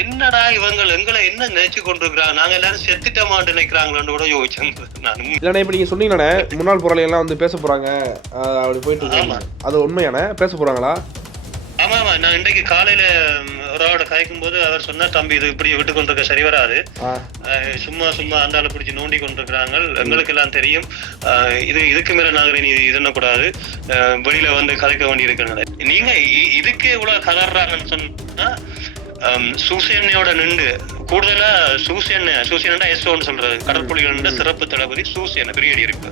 என்னடா இவங்க எங்களை என்ன நினைச்சு கொண்டிருக்கிறாங்க? நாங்க எல்லாரும் செத்துட்டோமான்னு நினைக்கிறாங்களோன்னு கூட யோசிச்சேன். நான் இல்லைண்ணே இப்போ நீங்கள் சொன்னீங்கண்ணே முன்னாள் போராளி எல்லாம் வந்து பேச போகிறாங்க அப்படி போயிட்டு இருக்காங்க அது உண்மையாண்ணே? பேச போகிறாங்களா ஆமா ஆமா. நான் இன்றைக்கு காலையில ஒரு ஆளோட கதைக்கும் போது அவர் சொன்னார் தம்பி இது இப்படி விட்டு கொண்டிருக்க சரி வராது. சும்மா சும்மா அந்த ஆளை பிடிச்சி நோண்டி கொண்டிருக்கிறாங்க. எங்களுக்கு எல்லாம் தெரியும். இது இதுக்கு மேல நாங்க நீ இது பண்ணக்கூடாது அஹ், வெளியில வந்து கதைக்க வேண்டி இருக்கிறது நீங்க இதுக்கே இவ்வளவு கதறாங்கன்னு சொன்னா சூசேனையோட நின்று கூடுதலா சூசேன் சூசேனா எஸ்ஓன்னு சொல்றது. கடற்புலிகளோட சிறப்பு தளபதி சூசேன பிரிகேடி இருக்கு.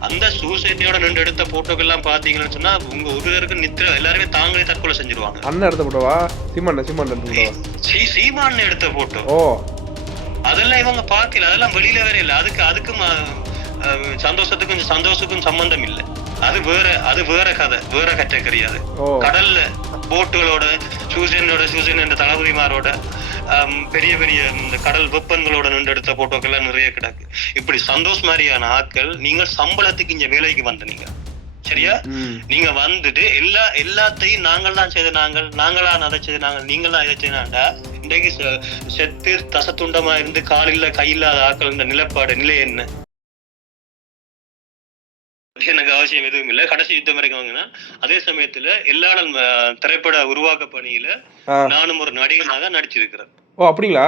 அந்த சூசைட்டியோட நின்று எடுத்த போட்டோக்கள் எல்லாம் பாத்தீங்கன்னு சொன்னா உங்க ஒருவருக்கு நித்திர எல்லாருமே தாங்களே தற்கொலை செஞ்சிருவாங்க. அண்ணன் எடுத்த போட்டோவா? சீமாண்ணே சீமான் எடுத்த சீமான் எடுத்த போட்டோ. ஓ. அதெல்லாம் இவங்க பார்க்கல. அதெல்லாம் வெளியில வேற இல்ல. அதுக்கு அதுக்கு ம- அஹ் சந்தோஷத்துக்கும் சந்தோஷத்துக்கும் சம்பந்தம் இல்ல. அது வேற அது வேற கதை. வேற அது. ஓ. கடல்ல போட்டுகளோட சூசனோட சூசன் என்ற தளபதிமாரோட பெரிய பெரிய இந்த கடல் வெப்பன்களோட நின்று எடுத்த போட்டோக்கெல்லாம் நிறைய கிடக்கு. இப்படி சந்தோஷ் மாதிரியான ஆட்கள் நீங்க சம்பளத்துக்கு இங்க வேலைக்கு வந்த நீங்க. சரியா? நீங்க வந்துட்டு எல்லா எல்லாத்தையும் நாங்கள் தான் செய்த நாங்கள் நாங்களா அதை செய்த நாங்கள் நீங்கள் தான் இதை செய்தாண்டா இன்றைக்கு செத்து தசத்துண்டமா இருந்து காலில்ல கையில்லாத ஆட்கள் இந்த நிலப்பாடு நிலை என்ன? எனக்கு அவசியம் எதுவும் இல்லை. கடைசி யுத்தம் வரைக்கும் வாங்கினா அதே சமயத்துல எல்லா திரைப்பட உருவாக்க பணியில நானும் ஒரு நடிகனாக நடிச்சிருக்கிறேன். ஓ அப்படிங்களா?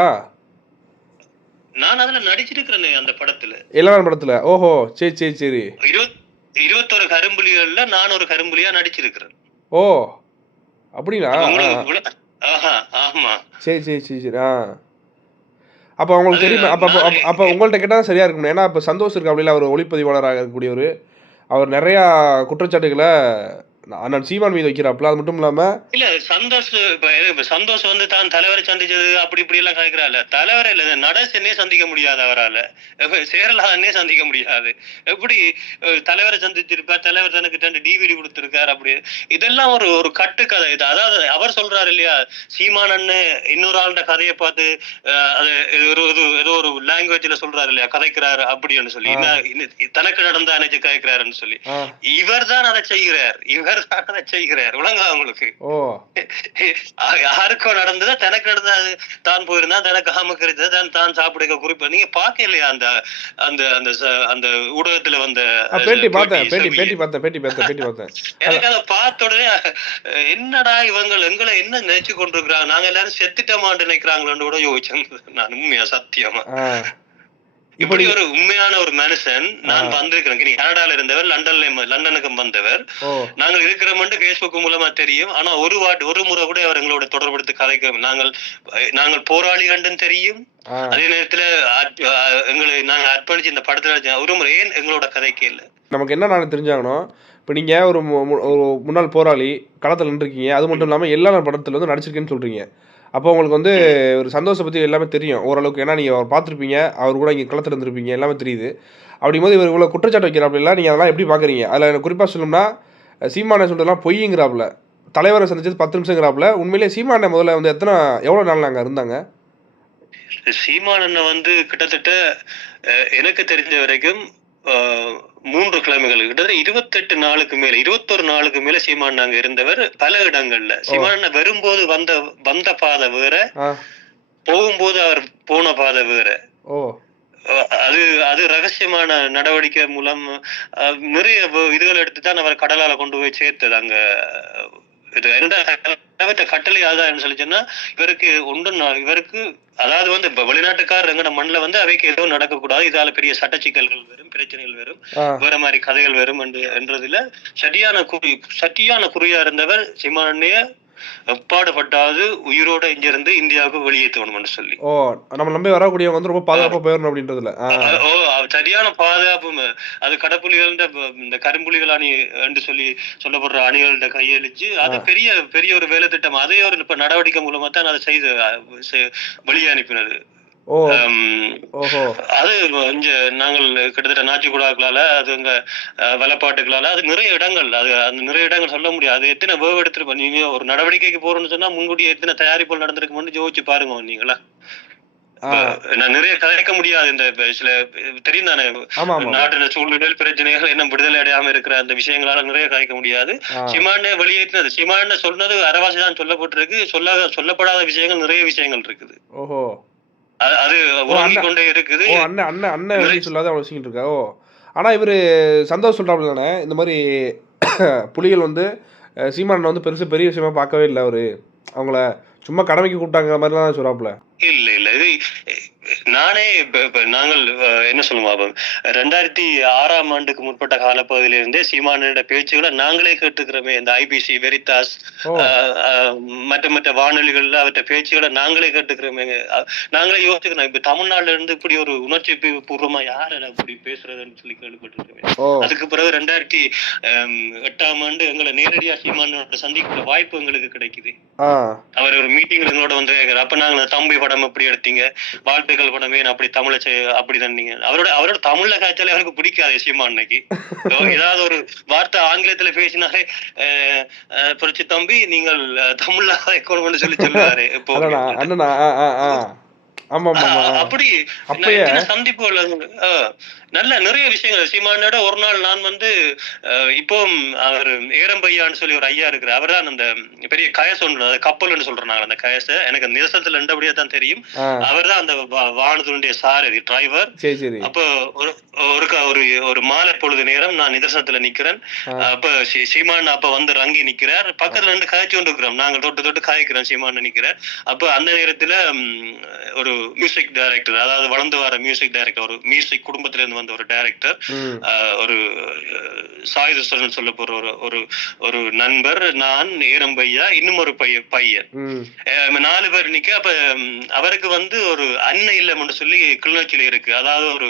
நான் அதுல நடிச்சிருக்கிறேனே அந்த படத்துல. எல்லாரும் படத்தில். ஓஹோ சரி சரி சரி. இருபத் இருபத்தொரு கரும்புலிகள்ல நான் ஒரு கரும்புலியா நடிச்சிருக்கிறேன். ஓ அப்படிங்களா? ஆமா. சரி சரி சரி சரி ஆ. அப்போ உங்களுக்கு அது தெரியுமா. அப்போ அப்போ உங்கள்கிட்ட கேட்டால் சரியா இருக்கும். ஏன்னா இப்போ சந்தோஷ் இருக்கு அப்படில அவர் ஒளிப்பதிவாளராக இருக்கக்கூடியவர். அவர் நிறையா குற்றச்சாட்டுகளை அண்ணன் சீமான் மீது வைக்கிறாப்புல அது மட்டும் இல்லாமல் இல்ல சந்தோஷ் சந்தோஷ் வந்து தான் தலைவரை சந்திச்சது அப்படி இப்படி எல்லாம் கலைக்கிறாள் தலைவரை இல்ல நடேசனே சந்திக்க முடியாது அவரால. சேரலாதனே சந்திக்க முடியாது. எப்படி தலைவரை சந்திச்சிருப்பார் தலைவர் தனக்கு ரெண்டு டிவிடி கொடுத்திருக்காரு அப்படி. இதெல்லாம் ஒரு ஒரு கட்டுக்கதை. இது அதாவது அவர் சொல்றாரு இல்லையா சீமானன்னு இன்னொரு ஆளுடைய கதையை பார்த்து அது ஒரு இது ஏதோ ஒரு லாங்குவேஜ்ல சொல்றாரு இல்லையா கதைக்கிறாரு அப்படின்னு சொல்லி. தனக்கு நடந்த அனைத்து கதைக்கிறாருன்னு சொல்லி. இவர் தான் அதை செய்கிறார். இவர் தான் அதை செய்கிறார். விளங்கா உங்களுக்கு? ஓ. யா- யாருக்கோ நடந்தது தனக்கு நடந்தது. தான் போயிருந்தா தனக்கு காமக்கிறது தான் தான் சாப்பிடுக்க குறிப்பு நீங்க பாக்கலையா அந்த அந்த அந்த அந்த ஊடகத்துல வந்த பேட்டி பார்த்தேன். பேட்டி? பேட்டி பார்த்தேன் பேட்டி பார்த்தேன் பேட்டி பார்த்தேன். எனக்கு அதை பார்த்த உடனே என்னடா இவங்க எங்களை என்ன நினைச்சு கொண்டிருக்கிறாங்க? நாங்க எல்லாரும் செத்துட்டோமான்னு நினைக்கிறாங்களோன்னு கூட யோசிச்சேன். நான் உண்மையா சத்தியமா. இப்படி ஒரு உண்மையான ஒரு மனுஷன் நான். வந்திருக்கிறேன். நீ கனடால இருந்தவர் லண்டன்ல லண்டனுக்கு வந்தவர். நாங்கள் இருக்கிறோம்னு பேஸ்புக் மூலமா தெரியும். ஆனா ஒரு வாட் ஒரு முறை கூட அவர் எங்களோட தொடர்படுத்தி கதைக்க நாங்கள் நாங்கள் போராளிகண்டும் தெரியும். அதே நேரத்துல எங்களை நாங்க அர்ப்பணிச்சு இந்த படத்துல ஒரு முறை ஏன் எங்களோட கதைக்கு இல்ல? நமக்கு என்ன நான் தெரிஞ்சாகணும்? இப்போ நீங்கள் ஒரு முன்னாள் போராளி களத்தில் நின்றுருக்கீங்க. அது மட்டும் இல்லாமல் எல்லா படத்தில் வந்து நடிச்சிருக்கேன்னு சொல்கிறீங்க அப்போ உங்களுக்கு வந்து ஒரு சந்தோஷம் பற்றி எல்லாமே தெரியும். ஓரளவுக்கு ஏன்னா நீங்கள் அவர் பார்த்துருப்பீங்க. அவர் கூட இங்கே களத்தில் இருந்திருப்பீங்க. எல்லாமே தெரியுது. அப்படிங்கும்போது இவர் இவ்வளோ குற்றச்சாட்டு வைக்கிறாப்புல நீங்கள் அதெல்லாம் எப்படி பார்க்குறீங்க அதில் எனக்கு குறிப்பாக சொல்லணும்னா சீமானை சொல்றதெல்லாம் பொய்ங்கிறாப்புல தலைவரை சந்திச்சது பத்து நிமிஷங்கிறாப்புல உண்மையிலேயே சீமானை முதல்ல வந்து எத்தனை எவ்வளோ நாள் நாங்கள் இருந்தாங்க? சீமான் வந்து கிட்டத்தட்ட எனக்கு தெரிஞ்ச வரைக்கும் மூன்று கிழமைகள். கிட்டத்தட்ட இருபத்தெட்டு நாளுக்கு மேல இருபத்தொரு நாளுக்கு மேல சீமான் நாங்க இருந்தவர் பல இடங்கள்ல. சீமான் வரும்போது வந்த வந்த பாதை வேற போகும்போது அவர் போன பாதை வேற. அது அது ரகசியமான நடவடிக்கை மூலம் நிறைய இதுகள் எடுத்து தான் அவர் கடலால கொண்டு போய் சேர்த்தது அங்க. இது இரண்டாவது கட்டளை ஆதாரம் சொல்லி சொன்னா இவருக்கு ஒன்றும் இவருக்கு அதாவது வந்து இப்ப வெளிநாட்டுக்காரர் எங்கட மண்ணில் வந்து அவைக்கு எதுவும் நடக்கக்கூடாது. இதால பெரிய சட்ட சிக்கல்கள் வரும் பிரச்சனைகள் வரும். வேற மாதிரி கதைகள் வரும் என்று என்றதுல சரியான குறி சரியான குறியா இருந்தவர் சிமானிய எப்பாடுபட்டாவது உயிரோட இங்கிருந்து இந்தியாவுக்கு வெளியேற்றணும்னு சொல்லி. ஓ நம்ம நம்பி வரக்கூடியவங்க வந்து ரொம்ப பாதுகாப்பாக போயிடணும் அப்படின்றதுல. ஓ சரியான பாதுகாப்பு அது கடப்புலிகள் இந்த கரும்புலிகள் அணி என்று சொல்லி சொல்லப்படுற அணிகள்கிட்ட கையளிச்சு அது பெரிய பெரிய ஒரு வேலை திட்டம் அதே ஒரு இப்ப நடவடிக்கை மூலமா தான் அதை செய்து வெளியே அனுப்பினது. அது இங்க நாங்கள் கிட்டத்தட்ட நாச்சிக்குடாக்களால அது இங்க வலப்பாட்டுகளால அது நிறைய இடங்கள். அது அந்த நிறைய இடங்கள் சொல்ல முடியாது. அது எத்தனை வேவ் எடுத்துட்டு நீங்க ஒரு நடவடிக்கைக்கு போறோம்னு சொன்னா முன்கூட்டி எத்தனை தயாரிப்புகள் நடந்திருக்குமென்னு யோசிச்சு பாருங்க நீங்களா. நான் நிறைய கதைக்க முடியாது இந்த சில தெரியும் தானே? ஆமா ஆமா. நாட்டுல சூழ்நிலை பிரச்சனைகள் என்ன விடுதலை அடையாம இருக்கிற அந்த விஷயங்களால நிறைய கதைக்க முடியாது. சிமானே வெளியேற்றினது. சிமானே சொன்னது அரைவாசி தான் சொல்லப்பட்டிருக்கு. சொல்ல சொல்லப்படாத விஷயங்கள் நிறைய விஷயங்கள் இருக்குது. ஓஹோ. அது-. கொண்டே இருக்குது. ஓ அண்ணன் அண்ணன் அண்ணன் வெளியே சொல்லாத அவ்வளோ விஷயம் இருக்கா? ஓ. ஆனால் இவர் சந்தோஷ் சொல்கிறாப்புல தானே இந்த மாதிரி புலிகள் வந்து சீமானனை வந்து பெருசு பெரிய விஷயமா பார்க்கவே இல்லை அவர். அவங்கள சும்மா கடமைக்கு கூப்பிட்டாங்கிற மாதிரிலாம் சொல்கிறாப்புல இல்ல இல்ல. நானே இப்ப நாங்கள் என்ன சொல்லுவோம் ரெண்டாயிரத்தி ஆறாம் ஆண்டுக்கு முற்பட்ட காலப்பகுதியில இருந்தே சீமானோட பேச்சுகளை நாங்களே கேட்டுக்கிறோமே. இந்த ஐபிசி வெரிதாஸ் மற்ற மற்ற வானொலிகள்ல அவற்றை பேச்சுகளை நாங்களே கேட்டுக்கிறோமே. நாங்களே யோசிக்கிறோம் இப்ப தமிழ்நாட்டுல இருந்து இப்படி ஒரு உணர்ச்சி பூர்வமா யார் இப்படி பேசுறதுன்னு சொல்லி கேள்விப்பட்டிருக்கேன் அதுக்கு பிறகு ரெண்டாயிரத்தி எட்டாம் ஆண்டு எங்களை நேரடியா சீமானோட சந்திக்கிற வாய்ப்பு எங்களுக்கு கிடைக்குது. அவர் ஒரு மீட்டிங்ல எங்களோட வந்து. அப்ப நாங்க தம்பி படம் எப்படி எடுத்தீங்க? வாழ்த்துக்கள் படமே அப்படி தமிழ அப்படி தந்தீங்க அவரோட அவரோட தமிழ்ல காய்ச்சல் அவருக்கு பிடிக்காது விஷயமா அன்னைக்கு. ஏதாவது ஒரு வார்த்தை ஆங்கிலத்துல பேசினாலே புரட்சி தம்பி நீங்கள் தமிழ்ல கதைக்கணும்னு சொல்லி சொல்லுவாரு. இப்போ அப்படி அப்பயே- நல்ல நிறைய விஷயங்கள். சீமானோட ஒரு நாள் நான் வந்து இப்போ அவர் ஏரம்பையான்னு சொல்லி ஒரு ஐயா இருக்கிறார். அவர் தான் அந்த பெரிய கயஸ் ஒன்று அது கப்பல்னு சொல்றாங்க அந்த கயசை. எனக்கு நிதர்சனத்துல ரெண்டபடியா தான் தெரியும். அவர் தான் அந்த வா- வானத்தினுடைய சாரதி டிரைவர் அப்போ ஒரு ஒரு ஒரு மாலை பொழுது நேரம் நான் நிதர்சனத்துல நிக்கிறேன். அப்ப சீமான் அப்ப வந்து ரங்கி நிக்கிறார். பக்கத்துல ரெண்டு காய்ச்சி கொண்டு இருக்கிறோம். நாங்க தொட்டு தொட்டு காய்க்கிறோம் சீமான் நிக்கிறார் அப்ப அந்த நேரத்துல ஒரு மியூசிக் டைரக்டர் அதாவது வளர்ந்து வர மியூசிக் டைரக்டர் ஒரு மியூசிக் குடும்பத்துல இருந்து வந்த ஒரு டைரக்டர் ஒரு சாயுதஸ்வரன் சொல்ல போற ஒரு ஒரு ஒரு நண்பர் நான் ஏரம்பையா இன்னும் ஒரு பையன். பையன் நாலு பேர் நிக்க அப்ப அவருக்கு வந்து ஒரு அன்னை இல்லம்னு சொல்லி கிளிநொச்சியில இருக்கு. அதாவது ஒரு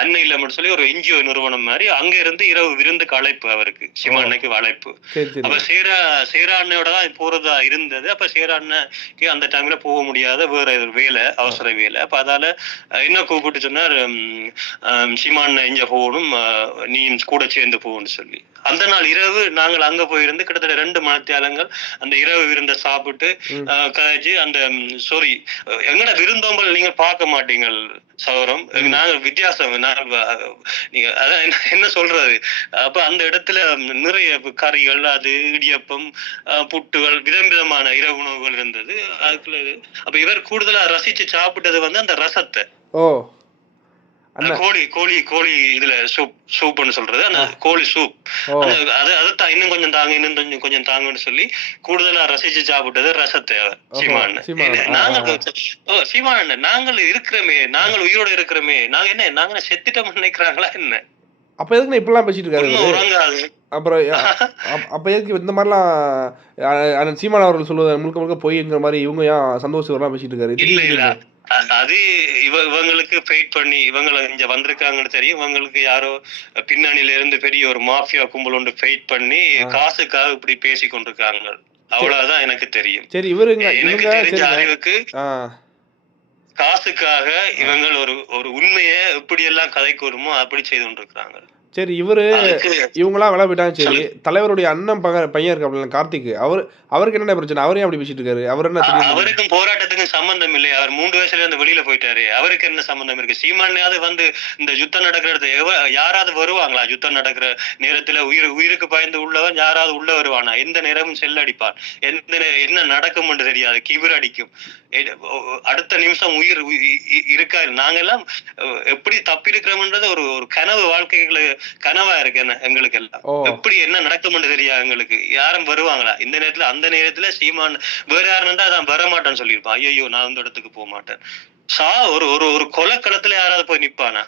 அன்னை இல்லம்னு சொல்லி ஒரு என்ஜிஓ நிறுவனம் மாதிரி அங்க இருந்து இரவு விருந்துக்கு அழைப்பு அவருக்கு சிவ அன்னைக்கு அழைப்பு அப்ப சேரா சேரா அண்ணையோட தான் போறதா இருந்தது. அப்ப சேரா அண்ணனுக்கு அந்த டைம்ல போக முடியாத வேற வேலை அவசர வேலை. அப்ப அதால என்ன கூப்பிட்டு சொன்னார் சீமான் இங்க போகணும் அஹ், நீ கூட சேர்ந்து போகணும்னு சொல்லி. அந்த நாள் இரவு நாங்கள் அங்க போயிருந்து கிட்டத்தட்ட ரெண்டு மணத்தியாலங்கள் அந்த இரவு விருந்த சாப்பிட்டு கழிச்சு அந்த சாரி எங்கட விருந்தோம்பல் நீங்க பார்க்க மாட்டீங்க சௌரம் நாங்க வித்தியாசம் நீங்க அதான் என்ன- சொல்றது? அப்ப அந்த இடத்துல நிறைய கறிகள் அது இடியப்பம் புட்டுகள் விதம் விதமான இரவு உணவுகள் இருந்தது. அதுக்குள்ள. அப்ப இவர் கூடுதலா ரசிச்சு சாப்பிட்டது வந்து அந்த ரசத்தை. ஓ. கோழி கோழி கோழி இதுல சூப் சூப்னு சொல்றது. அந்த கோழி சூப் அது அது அதைத்தான் இன்னும் கொஞ்சம் தாங்க இன்னும் கொஞ்சம் கொஞ்சம் தாங்கன்னு சொல்லி கூடுதலா ரசிச்சு சாப்பிட்டது ரசத்தை சீமான். நாங்கள் சீமான் நாங்கள் இருக்கிறோமே நாங்கள் உயிரோட இருக்கிறோமே. நாங்க என்ன நாங்க செத்துட்டோம் நினைக்கிறாங்களா என்ன? அப்போ எதுக்கு இப்படிலாம் பேசிட்டு இருக்காரு அப்புறம் அப்- அப்ப எதுக்கு இந்த மாதிரிலாம் அண்ணன் சீமான் அவர்கள் சொல்லுவது முழுக்க முழுக்க பொய்ங்கிற மாதிரி இவங்க ஏன் சந்தோஷம் பேசிட்டு இருக்காரு? அது இவ இவங்களுக்கு ஃபைட் பண்ணி இவங்க இங்க வந்திருக்காங்கன்னு தெரியும். இவங்களுக்கு யாரோ பின்னணியில இருந்து பெரிய ஒரு மாஃபியா கும்பல் ஒன்று ஃபைட் பண்ணி. காசுக்காக இப்படி பேசி கொண்டிருக்காங்க. அவ்வளவுதான் எனக்கு தெரியும். சரி இவருங்க எனக்கு தெரிஞ்ச அறிவுக்கு காசுக்காக இவங்க ஒரு ஒரு உண்மையை எப்படி எல்லாம் கதைக்கூடுமோ அப்படி செய்து கொண்டிருக்கிறாங்க. சரி இவரு அதுக்கு இவங்களாம் விளை போயிட்டாங்க சரி. தலைவருடைய அண்ணன் பக பையன் இருக்காப்ல கார்த்திக். அவர் அவருக்கு என்ன பிரச்சனை? அவரே அப்படி பேசிட்டு இருக்காரு? அவர் என்ன அவருக்கும் போராட்டத்துக்கும் சம்பந்தம் இல்லை அவர் மூன்று வயசுல இருந்து வெளியில போயிட்டாரு. அவருக்கு என்ன சம்பந்தம் இருக்கு? சீமானையாவது வந்து இந்த யுத்தம் நடக்கிற இடத்துல யாராவது வருவாங்களா? யுத்தம் நடக்கிற நேரத்துல உயிர் உயிருக்கு பயந்து உள்ளவன் யாராவது உள்ள வருவானா? எந்த நேரமும் செல் அடிப்பான். எந்த என்ன நடக்கும்னு தெரியாது. கிபிர் அடிக்கும். அடுத்த நிமிஷம் உயிர் உ- இ- இ- இருக்கா? நாங்கெல்லாம் அஹ், எப்படி தப்பிருக்கிறோம்ன்றது ஒரு ஒரு கனவு வாழ்க்கைகளை கனவா இருக்கு எங்களுக்கு எல்லாம் எப்படி என்ன நடக்கும்னு தெரியாது எங்களுக்கு? யாரும் வருவாங்களா? இந்த நேரத்துல அந்த நேரத்துல சீமான் வேற யாருன்னா அதான் வர மாட்டேன்னு சொல்லியிருப்பான். ஐயோ நான் அந்த இடத்துக்கு போக மாட்டேன் சா ஒரு ஒரு ஒரு கொலைக்களத்துல யாராவது போய் நிப்பானா?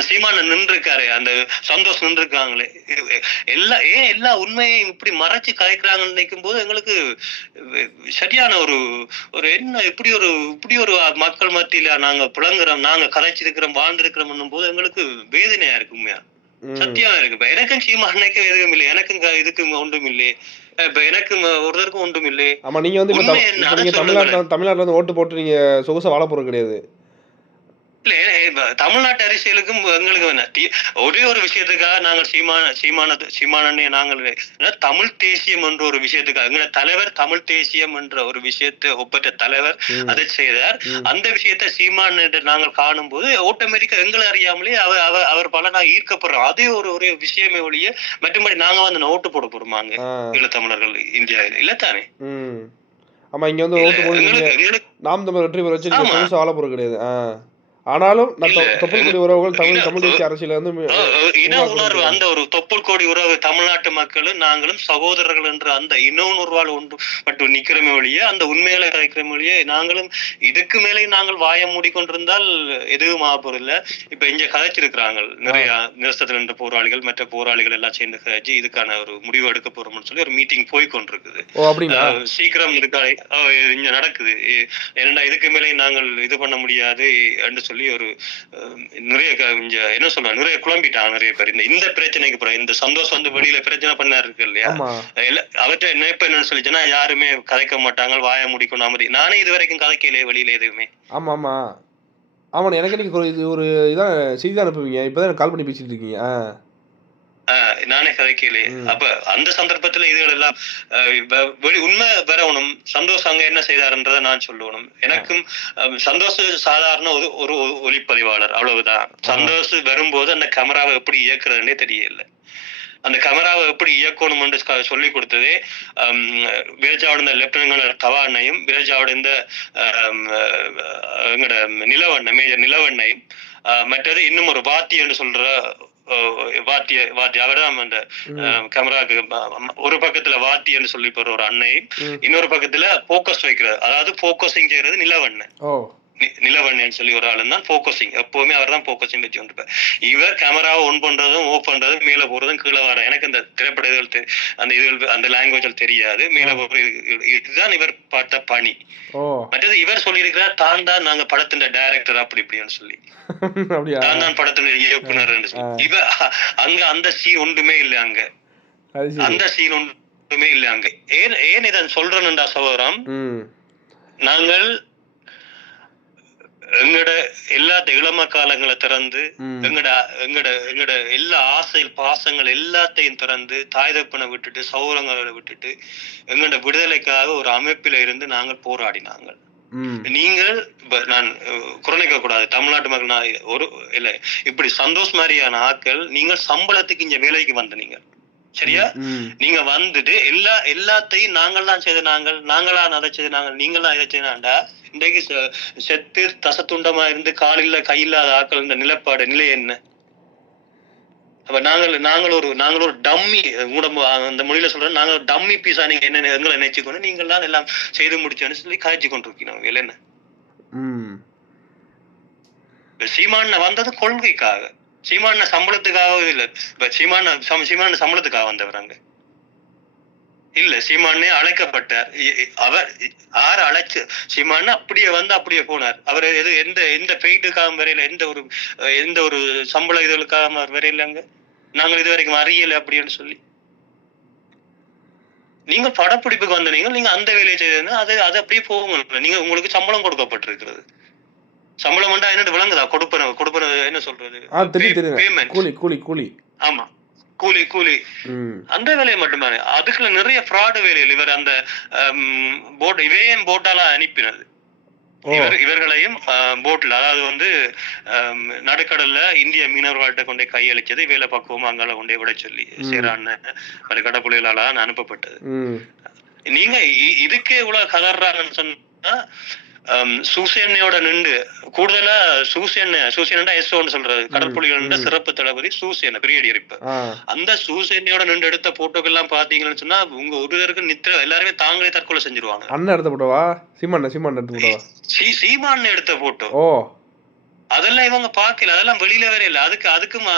சீமான நின்று இருக்காரு அந்த சந்தோஷம் நின்று இருக்காங்களே எல்லா ஏன் எல்லா உண்மையையும் இப்படி மறைச்சு கலைக்கிறாங்கன்னு நினைக்கும் போது எங்களுக்கு சரியான ஒரு ஒரு என்ன இப்படி ஒரு இப்படி ஒரு மக்கள் மத்தியில நாங்க புலங்குறோம் நாங்க கலைச்சிருக்கிறோம் வாழ்ந்திருக்கிறோம் போது எங்களுக்கு வேதனையா இருக்கு உண்மையா. சத்தியமா இருக்கு. இப்ப எனக்கும் சீமானுக்கும் எதுவும் இல்லை. எனக்கும் க- இதுக்கும் ஒன்றும் இல்லை. இப்ப எனக்கும் ஒருத்தருக்கும் ஒன்றும் இல்லை. ஆமா நீங்க வந்து தமிழ்நாட்டுல தமிழ்நாட்டுல வந்து ஓட்டு போட்டு நீங்க சொகுசா வாழ போறது கிடையாது. இல்ல தமிழ்நாட்டு அரசியலுக்கும் எங்களுக்கு ஒரே ஒரு விஷயத்துக்காக நாங்கள் சீமான சீமான சீமானே நாங்கள் தமிழ் தேசியம் என்ற ஒரு விஷயத்துக்காக எங்களோட தலைவர் தமிழ் தேசியம் என்ற ஒரு விஷயத்தை ஒப்பற்ற தலைவர். அதை செய்தார். அந்த விஷயத்தை சீமான் என்று நாங்கள் காணும்போது ஆட்டோமேட்டிக்கா எங்களை அறியாமலே அவர் அவர் அவர் பல நான் ஈர்க்கப்படுறோம் அதே ஒரு ஒரு விஷயமே ஒழிய மற்றபடி நாங்க வந்து ஓட்டு போட போறோமாங்க ஈழத்தமிழர்கள் இந்தியாவில். இல்லத்தானே ம். ஆமா இங்க வந்து ஓட்டு போடுறீங்க எங்களுக்கு நாம் தமிழ் வெற்றி பெற வச்சு ஆள போறது கிடையாது. ஆனாலும் இல்ல, தொப்புள்குடி உறவுகள் தமிழ் இல்ல, தமிழ் தேசிய அரசியல அஹ் இன உணர்வு. அந்த ஒரு தொப்புள் கோடி உறவு தமிழ்நாட்டு மக்களும் நாங்களும் சகோதரர்கள் என்ற அந்த இன உணர்வால் ஒன்று மட்டும் நிக்கிறமே ஒழிய அந்த உண்மையில கதைக்கிறோம் ஒழிய நாங்களும் இதுக்கு மேலே நாங்கள் வாய மூடிக்கொண்டிருந்தால் எதுவும் ஆகப்போதில்ல இப்ப இங்க கதைச்சிருக்கிறாங்க நிறைய நிரசத்தில் நின்ற போராளிகள் மற்ற போராளிகள் எல்லாம் சேர்ந்து கதைச்சு இதுக்கான ஒரு முடிவு எடுக்க போறோம்னு சொல்லி ஒரு மீட்டிங் போய் கொண்டிருக்குது. சீக்கிரம் இங்க நடக்குது. ஏன்னா இதுக்கு மேலே நாங்கள் இது பண்ண முடியாது என்று சொல்லி ஒரு நிறைய இங்க என்ன சொல்ல நிறைய குழம்பிட்டாங்க நிறைய பேர். இந்த இந்த பிரச்சனைக்கு அப்புறம் இந்த சந்தோஷம் வந்து வெளியில பிரச்சனை பண்ண இருக்கு இல்லையா? ஆமா. என்ன இப்ப என்னன்னு சொல்லிச்சுன்னா யாருமே கதைக்க மாட்டாங்க வாய முடிக்கணும் அமைதி. நானே இது வரைக்கும் கதைக்கலையே வெளியில எதுவுமே. ஆமா ஆமா. ஆமாண்ணே எனக்கு நீங்க ஒரு இது ஒரு இதான் செய்தி தான் அனுப்புவீங்க எனக்கு கால் பண்ணி பேசிட்டு இருக்கீங்க. நானே கதைக்கலையே. அப்ப அந்த சந்தர்ப்பத்துல இதுகள் எல்லாம் வெளி- உண்மை வரணும். சந்தோஷம் அங்க என்ன செய்தாருன்றதை நான் சொல்லணும். எனக்கும் சந்தோஷ் சாதாரண ஒரு ஒரு ஒளிப்பதிவாளர். அவ்வளவுதான். சந்தோஷ் வரும்போது அந்த கேமராவை எப்படி இயக்குறதுன்னே தெரியல. அந்த கேமராவை எப்படி இயக்கணும்னு சொல்லி கொடுத்ததே விரஜாவோட இந்த லெப்டினன்ட் தவாண்ணையும் விரஜாவோட இந்த எங்கட நிலவண்ண மேஜர் நிலவண்ணையும் மற்றது இன்னும் ஒரு வாத்தியன்னு சொல்ற ஆஹ், வாத்திய வாத்திய அவர்தான் அந்த. கேமராக்கு ஒரு பக்கத்துல வாத்தியன்னு சொல்லி போற ஒரு அன்னையும். இன்னொரு பக்கத்துல போக்கஸ் வைக்கிறது அதாவது போக்கஸிங் செய்யறது நிலவண்ணன் நிலவண்ணன் சொல்லி ஒரு ஆளு தான் போக்கஸிங் எப்பவுமே அவர் தான் போக்கஸிங் வச்சு கொண்டிருப்பார். இவர் கேமராவை ஒன் பண்றதும் ஓப் பண்றதும் மேல போறதும் கீழே வர எனக்கு அந்த திரைப்பட இதுகள் அந்த இதுகள் அந்த லாங்குவேஜ் தெரியாது. மேல போற இதுதான் இவர் பார்த்த பணி. மற்றது இவர் சொல்லியிருக்கிறார் தான் தான் நாங்க படத்தின் டைரக்டர் அப்படி இப்படின்னு சொல்லி. தான் தான் படத்தின் இயக்குனர் சொல்லி. இவ அங்க அந்த சீன் ஒன்றுமே இல்லை அங்க. அந்த சீன் ஒன்றுமே இல்லை அங்க. ஏன் ஏன் இதை சொல்றேன்டா சகோதரம் நாங்கள் எங்கட எல்லா இளம காலங்களை திறந்து எங்கட எங்கட எங்கட எல்லா ஆசை பாசங்கள் எல்லாத்தையும் திறந்து தாய் தப்பனை விட்டுட்டு சௌரங்களை விட்டுட்டு எங்கட விடுதலைக்காக ஒரு அமைப்பில இருந்து நாங்கள் போராடினாங்க ம். நீங்கள் நான் குரணிக்க கூடாது தமிழ்நாட்டு மக்கள் நான் ஒரு இல்ல இப்படி சந்தோஷ் மாதிரியான ஆட்கள் நீங்கள் சம்பளத்துக்கு இங்க வேலைக்கு வந்த நீங்க சரியா? நீங்க வந்துட்டு எல்லா எல்லாத்தையும் நாங்கள் தான் செய்த நாங்கள் நாங்களா நதைச்சது நாங்கள் நீங்களா இதை செய்தாண்டா இன்றைக்கு செத்து தசத்துண்டமா இருந்து காலில்ல கையில்லாத ஆக்கள் இந்த நிலப்பாடு நிலை என்ன? அப்ப நாங்கள் நாங்கள் ஒரு நாங்கள் ஒரு டம்மி உடம்பு அந்த மொழியில சொல்றேன் நாங்கள் டம்மி பீஸா நீங்க என்ன எங்களை நினைச்சுக்கொண்டு நீங்கள் தான் எல்லாம் செய்து முடிச்சோன்னு சொல்லி காய்ச்சி கொண்டிருக்கீங்க வேலை என்ன? சீமான் வந்தது கொள்கைக்காக. சீமான சம்பளத்துக்காக இல்ல. இப்ப சீமான சீமான சம்பளத்துக்காக வந்தவர் அங்க. இல்ல சீமானே அழைக்கப்பட்டார். அவர் யார் அழைச்சு சீமான அப்படியே வந்து அப்படியே போனார். அவர் எது எந்த எந்த பெயிட்டுக்காக வரையில எந்த ஒரு எந்த ஒரு சம்பள இதுகளுக்காக அவர் வரையில நாங்கள் இது வரைக்கும் அறியல அப்படின்னு சொல்லி. நீங்க படப்பிடிப்புக்கு வந்தீங்க நீங்க அந்த வேலையை செய்தீங்கன்னா அது அது அப்படியே போகுங்க நீங்க உங்களுக்கு சம்பளம் கொடுக்கப்பட்டிருக்கிறது. சம்பளம் வந்தா என்னது விளங்குதா? கொடுப்பன கொடுப்பன என்ன சொல்றது? ஆ தெரியும் தெரியும். கூலி கூலி கூலி. ஆமா. கூலி கூலி. அந்த வேலையை மட்டுமே அதுக்குள்ள நிறைய ஃப்ராடு வேலைகள். இவர் அந்த போட் இவையும் போட்டால அனுப்பினது. இவர் இவர்களையும் போட்ல அதாவது வந்து நடுக்கடல்ல இந்திய மீனவர்கள்ட்ட கொண்டே கையளிச்சது. வேலை பக்குவமா அங்கால கொண்டே விட சொல்லி அது கடப்புள்ளிகளால அனுப்பப்பட்டது. நீங்க இதுக்கே இவ்வளவு கதறாங்கன்னு சொன்னா சூசேனையோட நின்று கூடுதலா சூசேன சூசேனா எஸ்ஓன்னு சொல்றது. கடற்புலிகளோட சிறப்பு தளபதி சூசேன பிரியடியர் இப்ப ஆ. அந்த சூசேனையோட நின்று எடுத்த போட்டோக்கள் எல்லாம் பாத்தீங்கன்னு சொன்னா உங்க ஒருவருக்கு நித்திர எல்லாருமே தாங்களே தற்கொலை செஞ்சிருவாங்க. அண்ணன் எடுத்த போட்டோவா? சீமாண்ண சீமான் எடுத்த போட்டோவா? சீமான் எடுத்த போட்டோ. ஓ. அதெல்லாம் இவங்க பார்க்கல. அதெல்லாம் வெளியில வேற இல்ல. அதுக்கு அதுக்கும்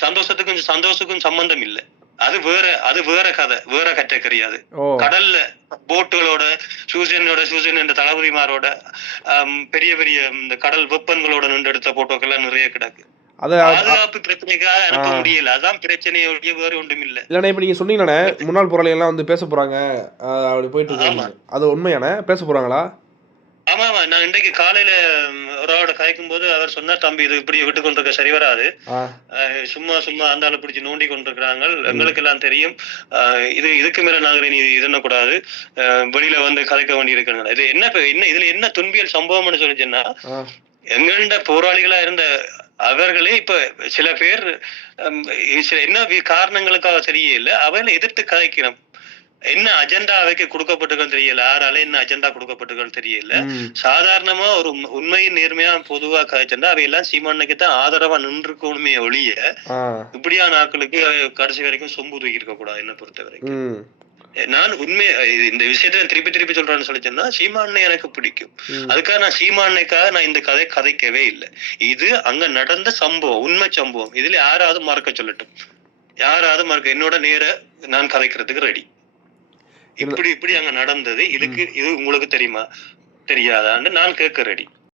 சந்தோஷத்துக்கும் சந்தோஷத்துக்கும் சம்பந்தம் இல்ல. அது வேற அது வேற கதை வேற கேட்டகரி அது. கடல்ல போட்டுகளோட சூசனோட சூசன் என்ற தளபதிமாரோட பெரிய பெரிய இந்த கடல் வெப்பன்களோட நின்று எடுத்த போட்டோக்கள் எல்லாம் நிறைய கிடக்கு பாதுகாப்பு பிரச்சனைக்காக அனுப்ப. முடியல. அதான் பிரச்சனையோட வேற ஒன்றும் இல்ல. இல்லைண்ணே இப்போ நீங்கள் சொன்னீங்கண்ணே முன்னாள் போராளி எல்லாம் வந்து பேச போகிறாங்க அப்படி போயிட்டு. இருக்காங்க அது உண்மையாண்ணே? பேச போகிறாங்களா ஆமா ஆமா. நான் இன்றைக்கு காலையில ம், ஒரு ஆளோட கதைக்கும் போது அவர் சொன்னார் தம்பி இது இப்படி விட்டு கொண்டிருக்க சரி வராது. சும்மா சும்மா அந்த ஆளை பிடிச்சி நோண்டி கொண்டிருக்கிறாங்க. எங்களுக்கு எல்லாம் தெரியும். இது இதுக்கு மேல நாங்க இனி இது அஹ் வெளியில வந்து கதைக்க வேண்டி இருக்கிறது இது என்ன என்ன இதுல என்ன துன்பியல் சம்பவம்னு சொல்லிச்சுன்னா ஆ. எங்கண்ட போராளிகளா இருந்த அவர்களே இப்ப சில பேர் சில என்ன காரணங்களுக்காக தெரியல அவையில எதிர்த்து கதைக்கிறோம் என்ன அஜெண்டா அவைக்கு கொடுக்கப்பட்டிருக்குன்னு தெரியல. யாரால என்ன அஜெண்டா கொடுக்கப்பட்டிருக்குன்னு தெரியல. சாதாரணமா ஒரு உண்மை- உண்மையின் நேர்மையா பொதுவா கதைச்சா அவையெல்லாம் சீமானுக்கு தான் ஆதரவா நின்றுக்கணுமே ஒழிய ஆட்களுக்கு அஹ், கடைசி வரைக்கும் சொம்பு தூக்கி இருக்க கூடாது என்ன பொறுத்த வரைக்கும். நான் உண்மை இந்த விஷயத்த திருப்பி திருப்பி சொல்றேன்னு சொல்லிச்சேன்னா சீமானை எனக்கு பிடிக்கும். அதுக்காக நான் சீமானைக்காக நான் இந்த கதை கதைக்கவே இல்லை. இது அங்க நடந்த சம்பவம் உண்மை சம்பவம். இதுல யாராவது மறக்க சொல்லட்டும். யாராவது மறக்க என்னோட நேர நான் கதைக்கிறதுக்கு ரெடி இப்படி இப்படி அங்க நடந்தது. இதுக்கு இது உங்களுக்கு தெரியுமா? தெரியாதான்னு நான் கேட்க ரெடி